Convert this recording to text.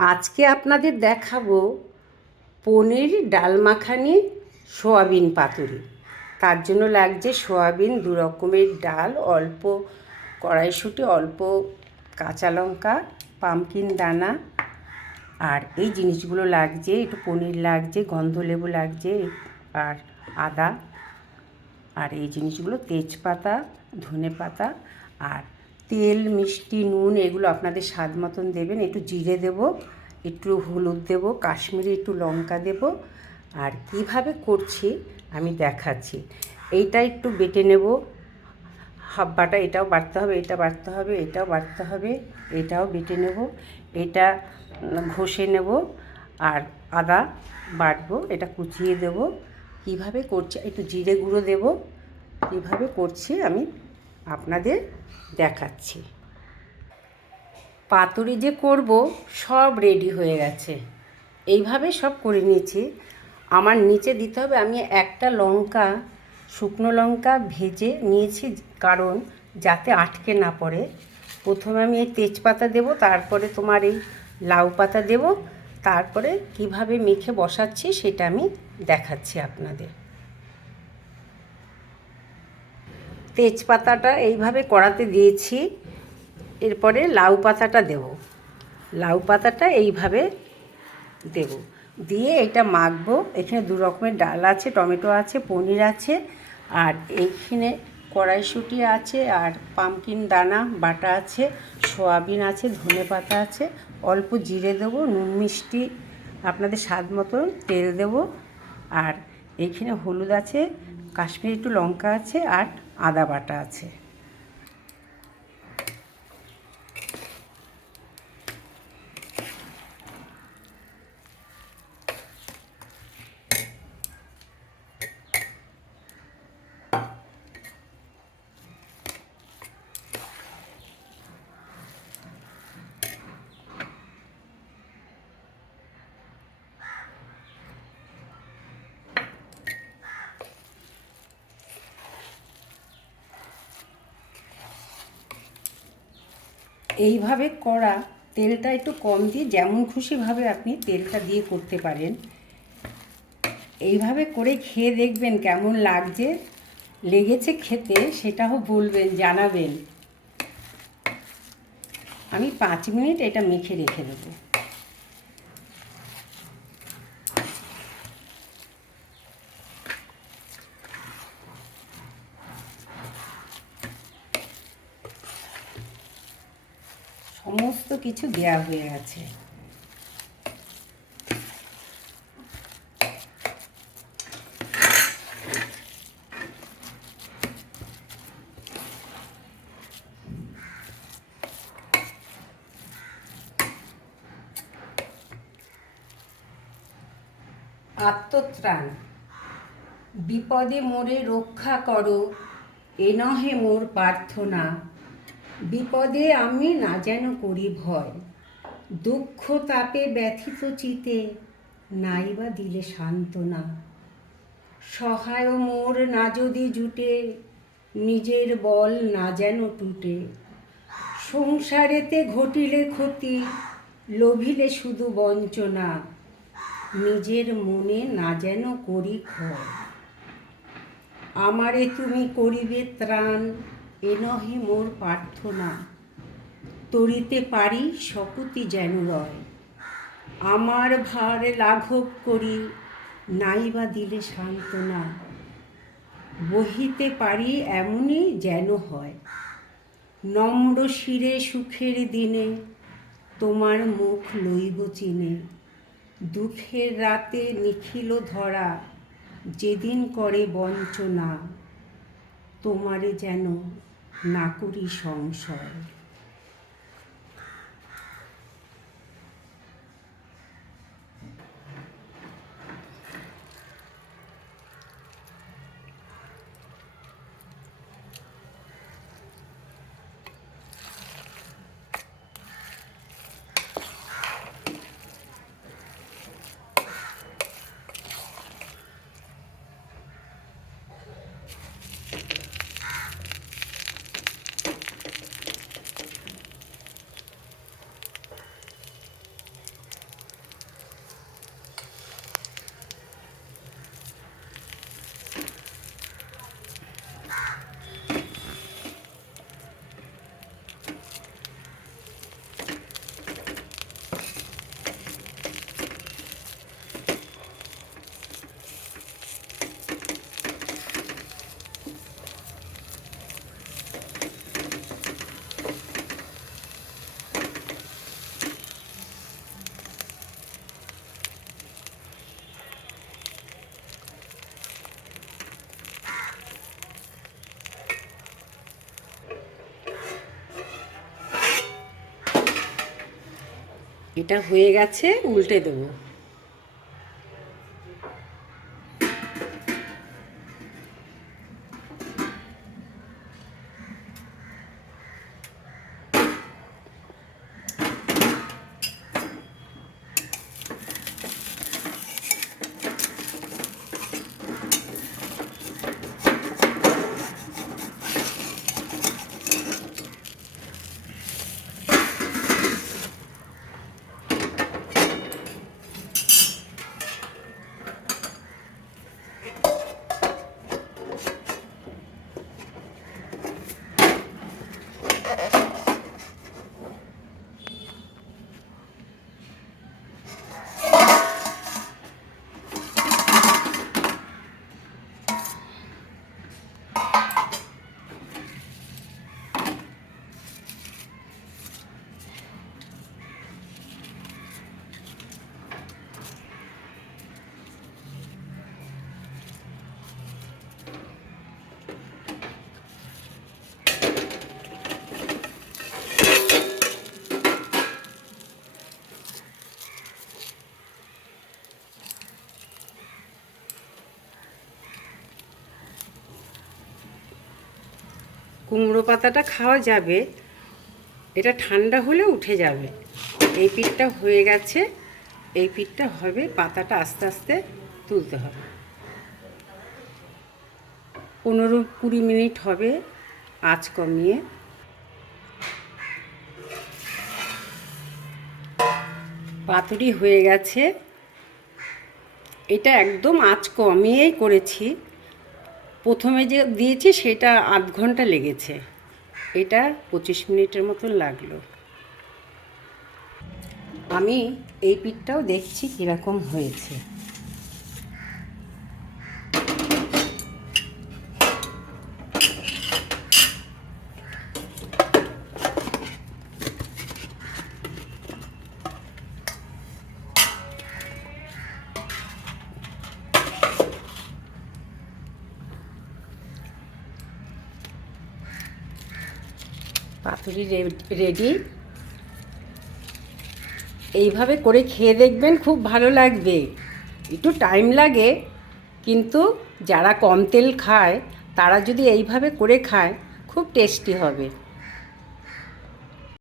আজকে আপনাদের দেখাবো পনির ডাল মাখানি সোয়াবিন পাতুরি। তার জন্য লাগছে সোয়াবিন, 2 রকমের ডাল, অল্প কড়াইশুঁটি, অল্প কাঁচা লঙ্কা, পামকিন দানা, আর এই জিনিসগুলো লাগছে। একটু পনির লাগছে, গন্ধলেবু লাগছে, আর আদা, আর এই জিনিসগুলো তেজপাতা, ধনেপাতা, আর তেল, মিষ্টি, নুন এগুলো আপনাদের স্বাদ মতন দেবেন। একটু জিরে দেব, একটু হলুদ দেব, কাশ্মীরি একটু লঙ্কা দেব। আর কিভাবে করছি আমি দেখাচ্ছি। এইটা একটু বেটে নেব, হাফ বাটা, এটাও বাটতে হবে, এটা বাটতে হবে, এটাও বাটতে হবে, এটাও বেটে নেব, এটা ঘষে নেব, আর আদা বাটবো, এটা কুচিয়ে দেব। কিভাবে করছি, একটু জিরে গুঁড়ো দেব। কীভাবে করছি আমি আপনাদের দেখাচ্ছি। পাতুরি যে করব সব রেডি হয়ে গেছে, এইভাবে সব করে নিয়েছি। আমার নিচে দিতে হবে, আমি একটা লঙ্কা, শুকনো লঙ্কা ভেজে নিয়েছি, কারণ যাতে আটকে না পড়ে। প্রথমে আমি এই তেজপাতা দেব, তারপরে তোমার এই লাউ পাতা দেব, তারপরে কিভাবে মেখে বসাচ্ছি সেটা আমি দেখাচ্ছি আপনাদের। তেজপাতাটা এইভাবে কড়াতে দিয়েছি, এরপরে লাউ পাতাটা দেব। লাউ পাতাটা এইভাবে দেব, দিয়ে এটা মাখবো। এখানে 2 রকমের ডাল আছে, টমেটো আছে, পনির আছে, আর এইখানে কড়াইশুঁটি আছে, আর পামকিন দানা বাটা আছে, সয়াবিন আছে, ধনেপাতা আছে, অল্প জিরে দেবো, নুন মিষ্টি আপনাদের স্বাদ মতন, তেল দেব, আর এইখানে হলুদ আছে, কাশ্মীরি একটু লঙ্কা আছে, আর আদা বাটা আছে। এইভাবে করা, তেলটা একটু কম দিয়ে যেমন খুশিভাবে আপনি তেলটা দিয়ে করতে পারেন। এইভাবে করে খেয়ে দেখবেন কেমন লাগছে, লেগেছে খেতে সেটাও বলবেন, জানাবেন। আমি 5 মিনিট এটা মেখে রেখে দেবো। সমস্ত কিছু দেওয়া হয়ে গেছে। আত্মত্রাণ, বিপদে মোরে রক্ষা করো, এ নহে মোর প্রার্থনা। বিপদে আমি না যেন করি ভয়, দুঃখ তাপে ব্যথিত চিতে, নাইবা দিলে সান্ত্বনা। সহায় মোর না যদি জুটে, নিজের বল না যেন টুটে। সংসারেতে ঘটিলে ক্ষতি, লোভিলে শুধু বঞ্চনা। নিজের মনে না যেন করি ক্ষয়, আমারে তুমি করিবে ত্রাণ, এ নহে মোর প্রার্থনা। তরিতে পারি শপথি যেন রয়, আমার ভার লাঘব করি, নাইবা দিলে সান্ত্বনা। বহিতে পারি এমনই যেন হয়, নম্র শিরে সুখের দিনে, তোমার মুখ লইব চিনে। দুঃখের রাতে নিখিল ধরা, যেদিন করে বঞ্চনা, তোমারে যেন না করি সংশয়। এটা হয়ে গেছে, উল্টে দেবো। কুমড়ো পাতাটা খাওয়া যাবে, এটা ঠান্ডা হলে উঠে যাবে। এই পিঠটা হয়ে গেছে, এই পিঠটা হবে, পাতাটা আস্তে আস্তে তুলতে হবে। 15-20 মিনিট হবে আঁচ কমিয়ে। পাতুরি হয়ে গেছে। এটা একদম আঁচ কমিয়েই করেছি। প্রথমে যে দিয়েছি সেটা আধ ঘন্টা লেগেছে, এটা 25 মিনিটের মতন লাগলো। আমি এই পিঠটাও দেখছি কীরকম হয়েছে। পাতুরি রেডি। এইভাবে করে খেয়ে দেখবেন, খুব ভালো লাগবে। একটু টাইম লাগে, কিন্তু যারা কম তেল খায় তারা যদি এইভাবে করে খায় খুব টেস্টি হবে।